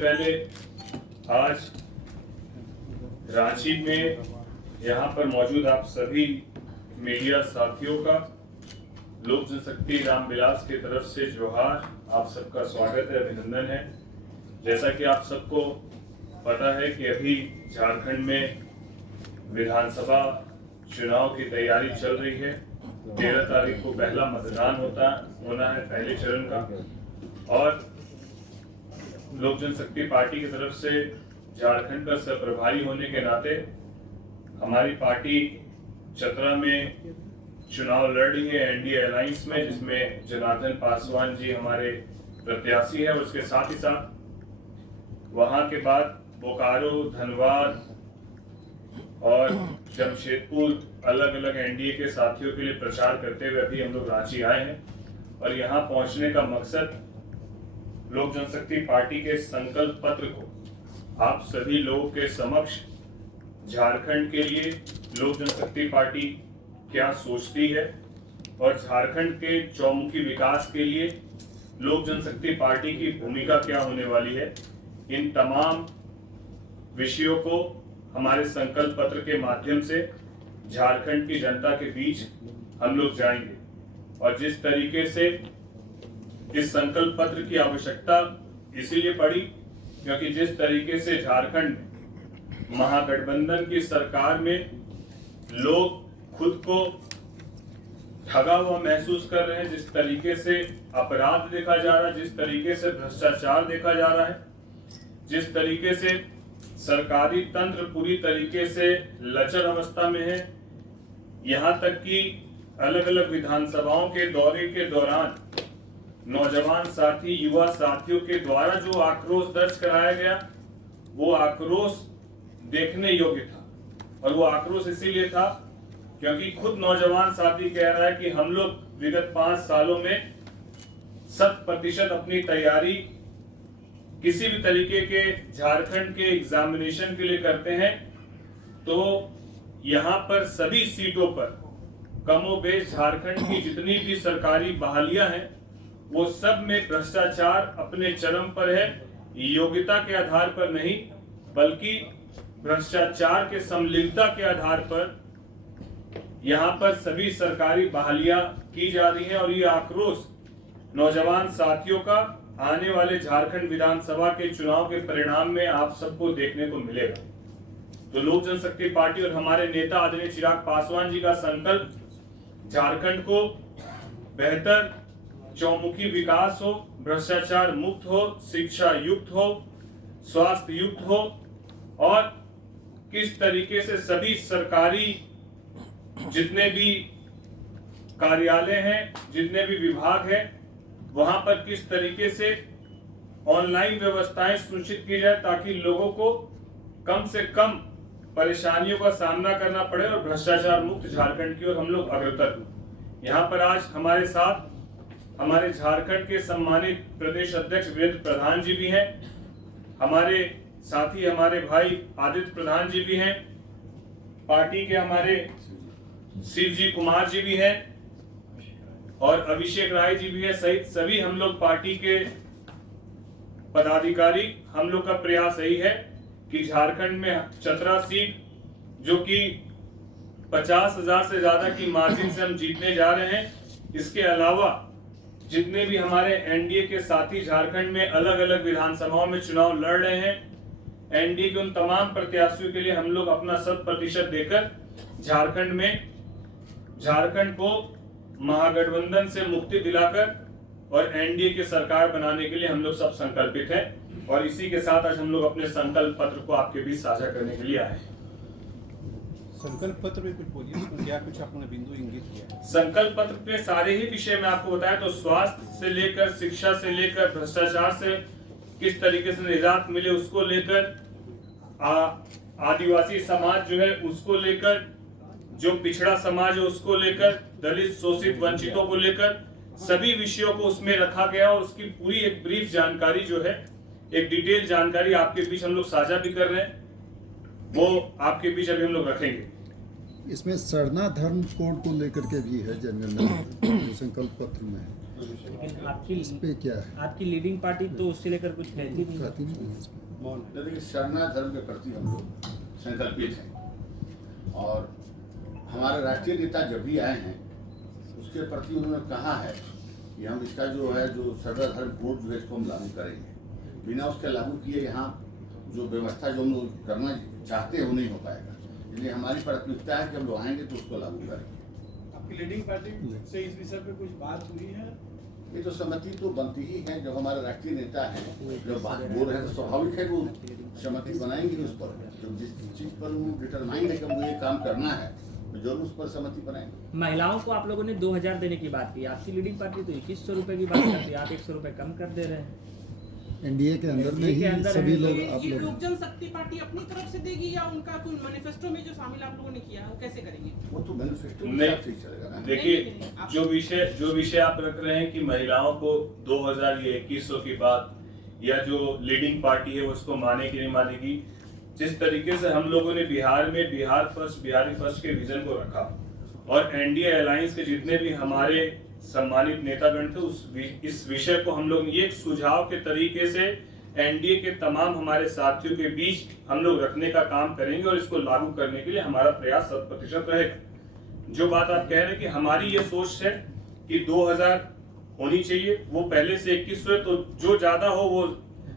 पहले आज रांची में यहाँ पर मौजूद आप सभी मीडिया साथियों का लोक जनशक्ति रामविलास की तरफ से जोहार, आप सबका स्वागत है, अभिनंदन है। जैसा कि आप सबको पता है कि अभी झारखंड में विधानसभा चुनाव की तैयारी चल रही है। 13 तारीख को पहला मतदान होना है पहले चरण का, और लोक जनशक्ति पार्टी की तरफ से झारखंड का सरप्रभारी होने के नाते हमारी पार्टी चतरा में चुनाव लड़ रही है एनडीए अलायंस में, जिसमें जनार्दन पासवान जी हमारे प्रत्याशी है। उसके साथ ही साथ वहां के बाद बोकारो, धनबाद और जमशेदपुर अलग अलग एनडीए के साथियों के लिए प्रचार करते हुए अभी हम लोग रांची आए हैं। और यहाँ पहुंचने का मकसद लोक जनशक्ति पार्टी के संकल्प पत्र को आप सभी लोगों के समक्ष झारखंड के लिए लोक जनशक्ति पार्टी क्या सोचती है और झारखंड के चौमुखी विकास के लिए लोक जनशक्ति पार्टी की भूमिका क्या होने वाली है, इन तमाम विषयों को हमारे संकल्प पत्र के माध्यम से झारखंड की जनता के बीच हम लोग जाएंगे। और जिस तरीके से इस संकल्प पत्र की आवश्यकता इसीलिए पड़ी क्योंकि जिस तरीके से झारखंड में महागठबंधन की सरकार में लोग खुद को ठगा हुआ महसूस कर रहे हैं, जिस तरीके से अपराध देखा जा रहा है, जिस तरीके से भ्रष्टाचार देखा जा रहा है, जिस तरीके से सरकारी तंत्र पूरी तरीके से लचर अवस्था में है, यहाँ तक कि अलग अलग विधानसभाओं के दौरे के दौरान नौजवान साथी, युवा साथियों के द्वारा जो आक्रोश दर्ज कराया गया वो आक्रोश देखने योग्य था। और वो आक्रोश इसीलिए था क्योंकि खुद नौजवान साथी कह रहा है कि हम लोग विगत 5 सालों में 100% अपनी तैयारी किसी भी तरीके के झारखंड के एग्जामिनेशन के लिए करते हैं, तो यहाँ पर सभी सीटों पर कमोबेश झारखंड की जितनी भी सरकारी बहालियां हैं वो सब में भ्रष्टाचार अपने चरम पर है। योग्यता के आधार पर नहीं बल्कि भ्रष्टाचार के संलिप्तता के आधार पर यहाँ पर सभी सरकारी बहालियां की जा रही हैं। और ये आक्रोश नौजवान साथियों का आने वाले झारखंड विधानसभा के चुनाव के परिणाम में आप सबको देखने को मिलेगा। तो लोक जनशक्ति पार्टी और हमारे नेता आदरणीय चिराग पासवान जी का संकल्प झारखंड को बेहतर चौमुखी विकास हो, भ्रष्टाचार मुक्त हो, शिक्षा युक्त हो, स्वास्थ्य युक्त हो, और किस तरीके से सभी सरकारी जितने भी कार्यालय हैं, जितने भी विभाग हैं, वहां पर किस तरीके से ऑनलाइन व्यवस्थाएं सुनिश्चित की जाए ताकि लोगों को कम से कम परेशानियों का सामना करना पड़े और भ्रष्टाचार मुक्त झारखंड की ओर हम लोग अग्रसर हो। यहाँ पर आज हमारे साथ हमारे झारखंड के सम्मानित प्रदेश अध्यक्ष वीरेंद्र प्रधान जी भी हैं, हमारे साथी हमारे भाई आदित्य प्रधान जी भी हैं, पार्टी के हमारे शिव जी कुमार जी भी हैं और अभिषेक राय जी भी है, सहित सभी हम लोग पार्टी के पदाधिकारी। हम लोग का प्रयास यही है कि झारखंड में चतरा सीट जो कि 50,000 से ज्यादा की मार्जिन से हम जीतने जा रहे हैं, इसके अलावा जितने भी हमारे एनडीए के साथी झारखंड में अलग अलग विधानसभाओं में चुनाव लड़ रहे हैं, एनडीए के उन तमाम प्रत्याशियों के लिए हम लोग अपना 100% देकर झारखंड को महागठबंधन से मुक्ति दिलाकर और एनडीए की सरकार बनाने के लिए हम लोग सब संकल्पित हैं। और इसी के साथ आज हम लोग अपने संकल्प पत्र को आपके बीच साझा करने के लिए आए हैं। संकल्प पत्र में कुछ बोलिए, उसमें क्या कुछ आपने बिंदु इंगित किया? संकल्प पत्र पे सारे ही विषय में आपको बताया, तो स्वास्थ्य से लेकर, शिक्षा से लेकर, भ्रष्टाचार से किस तरीके से निजात मिले उसको लेकर, आदिवासी समाज जो है उसको लेकर, जो पिछड़ा समाज है उसको लेकर, दलित शोषित वंचितों को लेकर, सभी विषयों को उसमें रखा गया। और उसकी पूरी एक ब्रीफ जानकारी जो है, एक डिटेल जानकारी आपके बीच हम लोग साझा भी कर रहे हैं, वो आपके बीच अभी हम लोग रखेंगे। इसमें सरना धर्म कोड को लेकर के भी है जनगणना संकल्प पत्र में। लेकिन आपकी पे क्या है आपकी लीडिंग पार्टी तो उससे लेकर कुछ कहती नहीं। कहती नहीं है इस पे। मौन है। देखिए, शरणा धर्म के प्रति हम लोग संकल्पित हैं और हमारे राष्ट्रीय नेता जब भी आए हैं उसके प्रति उन्होंने कहा है कि हम इसका जो है जो शरणा धर्म कोड जो है इसको हम लागू करेंगे। बिना उसके लागू किए यहाँ जो व्यवस्था जो हम लोग करना चाहते हैं वो नहीं हो पाएगा। इसलिए हमारी प्राथमिकता है कि हम लोग आएंगे तो उसको लागू करेंगे। आपकी लीडिंग पार्टी से इस विषय पे कुछ बात हुई है? ये तो सहमति तो बनती ही है। जब हमारे राष्ट्रीय नेता हैं जब बात बोल रहे हैं तो स्वाभाविक है वो सहमति बनाएंगे उस पर। जब जिस चीज पर वो डिटरमाइंड है कि हमको ये काम करना है तो जरूर उस पर सहमति बनाएंगे। महिलाओं को आप लोगों ने 2000 देने की बात की, आपकी लीडिंग पार्टी तो 2100 रुपए की बात करती है, आप 100 रुपए कम कर दे रहे हैं। एनडीए के अंदर में एनडीए के ही अंदर सभी है। लोग ये आप लोक लोग जनशक्ति पार्टी अपनी तरफ से देगी या उनका कोई मैनिफेस्टो में जो शामिल आप लोगों ने किया है वो कैसे करेंगे? वो तो मैनिफेस्टो के नहीं। हिसाब से ही चलेगा ना। देखिए, जो विषय आप रख रहे हैं कि महिलाओं को 2000 या 2100 की बात या जो लीडिंग पार्टी है उसको मानेगी नहीं मानेगी, जिस तरीके से हम लोगों ने बिहार में बिहारी फर्स्ट के विजन को रखा और एनडीए अलायंस के जितने भी हमारे सम्मानित नेतागण थे इस विषय को हम लोग एक सुझाव के तरीके से एनडीए के तमाम हमारे साथियों के बीच हम लोग रखने का काम करेंगे और इसको लागू करने के लिए हमारा प्रयास 100% रहेगा। जो बात आप कह रहे हैं कि हमारी ये सोच है कि 2000 होनी चाहिए, वो पहले से 2100 है, तो जो ज्यादा हो वो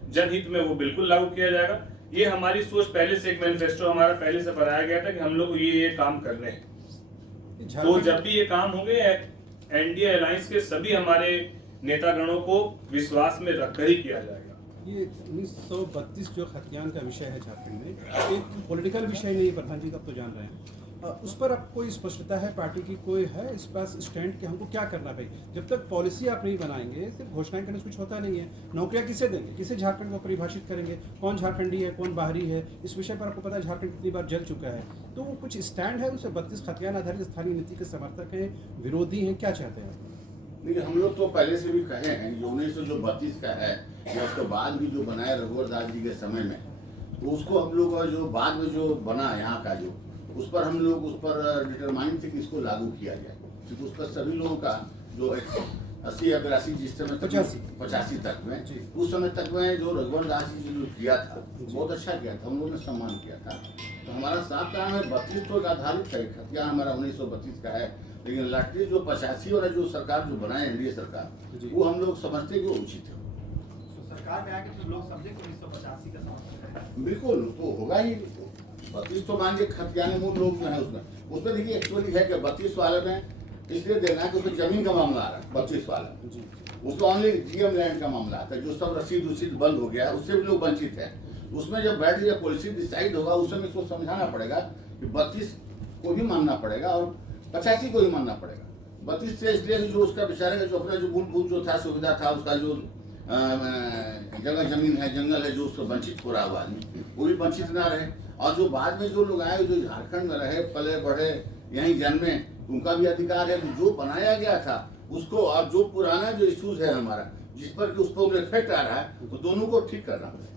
जनहित में वो बिल्कुल लागू किया जाएगा। ये हमारी सोच पहले से, एक मैनिफेस्टो हमारा पहले से बनाया गया था कि हम लोग को ये काम करने हैं। तो जब भी ये काम होंगे एनडीए अलायंस के सभी हमारे नेतागणों को विश्वास में रखकर ही किया जाएगा। ये 1932 जो खतियान का विषय है झारखंड में, एक पॉलिटिकल विषय नहीं, प्रधान जी आप तो जान रहे हैं। उस पर अब कोई स्पष्टता है पार्टी की, कोई है इस पास स्टैंड कि हमको क्या करना भाई? जब तक पॉलिसी आप नहीं बनाएंगे सिर्फ घोषणाएं करने से कुछ होता नहीं है। नौकरियां किसे देंगे, किसे झारखंड को परिभाषित करेंगे, कौन झारखंडी है कौन बाहरी है? इस विषय पर आपको पता है झारखंड कितनी बार जल चुका है। तो वो कुछ स्टैंड है उनसे 32 खतियान आधारित स्थानीय नीति के समर्थक हैं, विरोधी हैं, क्या चाहते हैं? देखिए, हम लोग तो पहले से भी कहे हैं जो 1932 का है या उसके बाद भी जो बनाया रघुवर दास जी के समय में, तो उसको हम लोग जो बाद में जो बना यहाँ का जो उस पर हम लोग उस पर डिटरमाइंड थे कि इसको लागू किया जाए, क्योंकि उस पर सभी लोगों का जो 80 या 82 जिस समय तक 85 तक में उस समय तक में जो रघुवर दास जी जो किया था बहुत अच्छा किया था, हम लोगों ने सम्मान किया था। तो हमारा साथ काम है 32 तो आधारित है, खतिया हमारा 1932 का है, लेकिन राष्ट्रीय जो 85 वाला जो सरकार जो बनाए एनडीए सरकार वो हम लोग समझते कि वो उचित है। सरकार में आके लोग समझे 1985 का समर्थन बिल्कुल तो होगा ही। 32 तो मान के खतियाने मूल लोग जो है उसमें देखिए एक्चुअली है कि 32 वाले में इसलिए देना है कि उसमें जमीन का मामला आ रहा है। 32 वाले उसमें ओनली जीएम लैंड का मामला आता है, जो सब रसीद बंद हो गया उससे भी लोग वंचित है। उसमें जब बैठ के पॉलिसी डिसाइड होगा उस समय इसको समझाना पड़ेगा कि 32 को भी मानना पड़ेगा और 85 को भी मानना पड़ेगा। 32 से इसलिए जो उसका बेचारे का जो अपना जो मूलभूत जो था सुविधा था, उसका जो जगह जमीन है जंगल है जो उसको वंचित हो रहा हुआ आदमी वो भी वंचित ना रहे, और जो बाद में जो लोग आए जो झारखंड में रहे पले बढ़े यहीं जन्मे उनका भी अधिकार है। जो बनाया गया था उसको और जो पुराना जो इश्यूज है हमारा जिस पर उस पर इफेक्ट आ रहा है वो दोनों को ठीक करना पड़ेगा।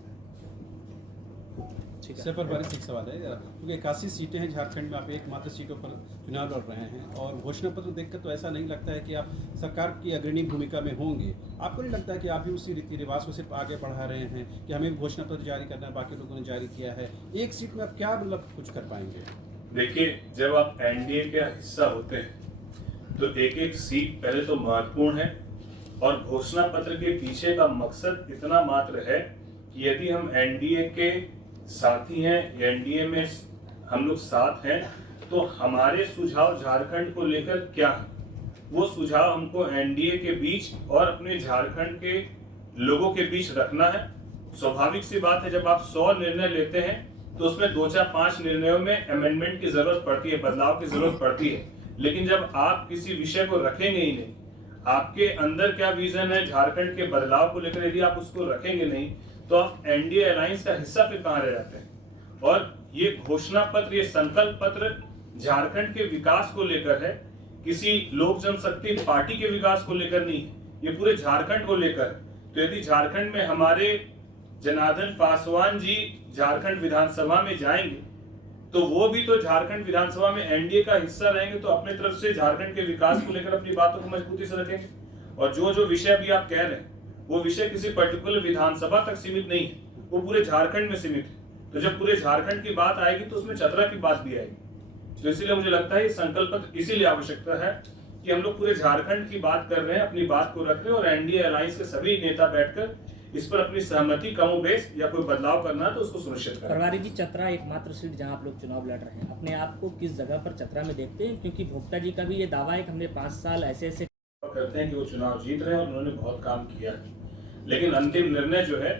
सर पर बारिश एक सवाल है, क्योंकि 81 सीटें हैं झारखंड में, आप एकमात्र सीटों पर चुनाव लड़ रहे हैं और घोषणा पत्र देखकर तो ऐसा नहीं लगता है कि आप सरकार की अग्रणी भूमिका में होंगे। आपको नहीं लगता है कि आप भी उसी रीति रिवाज को सिर्फ आगे बढ़ा रहे हैं कि हमें घोषणा पत्र जारी करना है, बाकी लोगों ने जारी किया है, एक सीट में आप क्या मतलब कुछ कर पाएंगे? देखिए, जब आप एनडीए का हिस्सा होते हैं तो एक एक सीट पहले तो महत्वपूर्ण है और घोषणा पत्र के पीछे का मकसद इतना मात्र है कि यदि हम एनडीए के साथी हैं, एनडीए में हम लोग साथ हैं, तो हमारे सुझाव झारखंड को लेकर क्या है वो सुझाव हमको एनडीए के बीच और अपने झारखंड के लोगों के बीच रखना है। स्वाभाविक सी बात है, जब आप 100 निर्णय लेते हैं तो उसमें 2-5 निर्णयों में अमेंडमेंट की जरूरत पड़ती है, बदलाव की जरूरत पड़ती है। लेकिन जब आप किसी विषय को रखेंगे ही नहीं, आपके अंदर क्या विजन है झारखंड के बदलाव को लेकर, यदि आप उसको रखेंगे नहीं तो आप एनडीए अलायंस का हिस्सा फिर कहां रह जाते हैं। और ये घोषणा पत्र, ये संकल्प पत्र झारखंड के विकास को लेकर है, किसी लोक जनशक्ति पार्टी के विकास को लेकर नहीं, ये पूरे झारखंड को लेकर। तो यदि झारखंड में हमारे जनार्दन पासवान जी झारखंड विधानसभा में जाएंगे तो वो भी तो झारखंड विधानसभा में एनडीए का हिस्सा रहेंगे, तो अपने तरफ से झारखंड के विकास को लेकर अपनी बातों को मजबूती से रखेंगे। और जो जो विषय अभी आप कह रहे हैं वो विषय किसी पर्टिकुलर विधानसभा तक सीमित नहीं है, वो पूरे झारखंड में सीमित है। तो जब पूरे झारखंड की बात आएगी तो उसमें चतरा की बात भी आएगी। तो इसीलिए मुझे लगता है ये संकल्प इसीलिए आवश्यकता है कि हम लोग पूरे झारखंड की बात कर रहे हैं, अपनी बात को रख रहे हैं और एनडीए अलायंस के सभी नेता बैठकर इस पर अपनी सहमति कमोबेश या कोई बदलाव करना है तो उसको सुनिश्चित करें। परवारी जी, चतरा एकमात्र सीट जहां आप लोग चुनाव लड़ रहे हैं, अपने आप को किस जगह पर चतरा में देखते हैं? क्योंकि भोक्ता जी का भी ये दावा है कि हमने 5 साल ऐसे ऐसे करते हैं कि वो चुनाव जीत रहे हैं और उन्होंने बहुत काम किया है, लेकिन अंतिम निर्णय जो है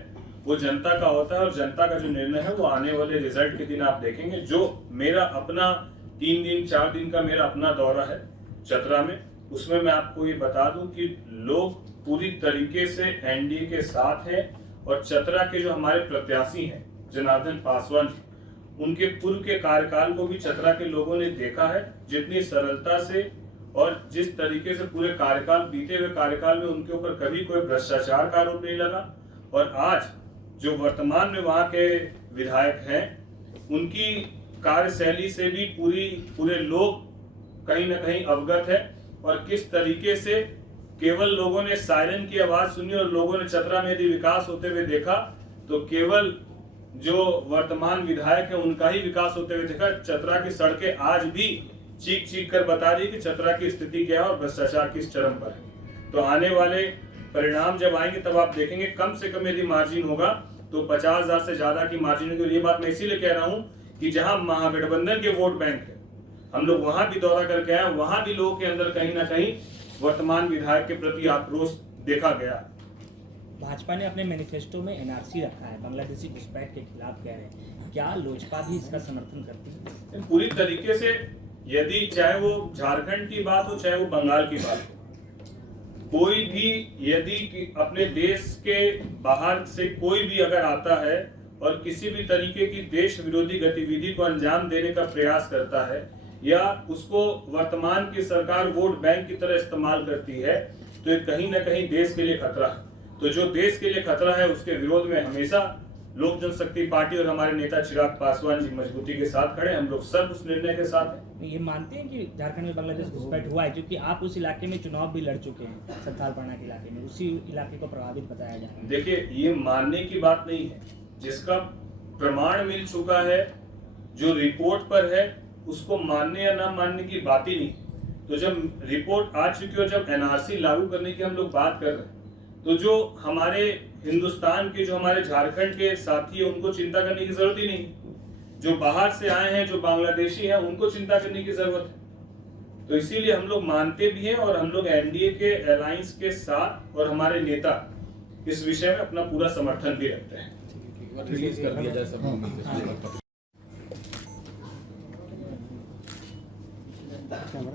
वो जनता का होता है और जनता का जो निर्णय है वो आने वाले रिजल्ट के दिन आप देखेंगे। जो मेरा अपना 3 दिन 4 दिन का मेरा अपना दौरा है चतरा में, उसमें मैं आपको ये बता दूं कि लोग पूरी तरीके से एनडीए के साथ हैं और चतरा के जो हमारे प्रत्याशी हैं जनार्दन पासवान जी, उनके पूर्व के कार्यकाल को भी चतरा के लोगों ने देखा है, जितनी सरलता से और जिस तरीके से पूरे कार्यकाल बीते हुए कार्यकाल में उनके ऊपर कभी कोई भ्रष्टाचार का आरोप नहीं लगा। और आज जो वर्तमान में वहां के विधायक हैं उनकी कार्यशैली से भी पूरे लोग कहीं ना कहीं अवगत है और किस तरीके से केवल लोगों ने सायरन की आवाज सुनी और लोगों ने चतरा में यदि विकास होते हुए देखा तो केवल जो वर्तमान विधायक है उनका ही विकास होते हुए देखा। चतरा की सड़कें आज भी चीख चीख कर बता रही कि चतरा की स्थिति क्या है और भ्रष्टाचार किस चरम पर है। तो आने वाले परिणाम जब आएंगे तब आप देखेंगे कम से कम यदि मार्जिन होगा तो 50,000 से ज्यादा की मार्जिन होगी। ये बात मैं इसीलिए कह रहा हूं कि जहां महागठबंधन के वोट बैंक है, हम लोग वहां भी दौरा करके आए, वहां भी लोगों के अंदर कहीं ना कहीं वर्तमान विधायक के प्रति आक्रोश देखा गया। भाजपा ने अपने मैनिफेस्टो में एनआरसी रखा है, बांग्लादेशी घुसपैठ के खिलाफ कह रहे हैं, क्या लोजपा भी इसका समर्थन करती है? पूरी तरीके से, यदि चाहे वो झारखंड की बात हो चाहे वो बंगाल की बात हो, कोई भी यदि अपने देश के बाहर से कोई भी अगर आता है और किसी भी तरीके की देश विरोधी गतिविधि को अंजाम देने का प्रयास करता है या उसको वर्तमान की सरकार वोट बैंक की तरह इस्तेमाल करती है तो ये कहीं ना कहीं देश के लिए खतरा है। तो जो देश के लिए खतरा है उसके विरोध में हमेशा लोक जनशक्ति पार्टी और हमारे नेता चिराग पासवान जी मजबूती के साथ खड़े। हम लोग सब उस निर्णय के साथ हैं। ये मानते हैं कि झारखंड में बांग्लादेश घुसपैठ हुआ है, क्योंकि आप उस इलाके में चुनाव भी लड़ चुके हैं, संथालपाड़ा के इलाके में, उसी इलाके को प्रभावित बताया जा रहा है। देखिए, ये मानने की बात नहीं है, जिसका प्रमाण मिल चुका है, जो रिपोर्ट पर है, उसको मानने या ना मानने की बात ही नहीं। तो जब रिपोर्ट आ चुकी है और जब एनआरसी लागू करने की हम लोग बात कर रहे हैं तो जो हमारे हिंदुस्तान के, जो हमारे झारखंड के साथी है, उनको चिंता करने की जरूरत ही नहीं। जो बाहर से आए हैं, जो बांग्लादेशी हैं, उनको चिंता करने की जरूरत है। तो इसीलिए हम लोग मानते भी हैं और हम लोग एनडीए के अलायंस के साथ और हमारे नेता इस विषय में अपना पूरा समर्थन भी रखते हैं। रिलीज कर दिया जाए सब। कैमरा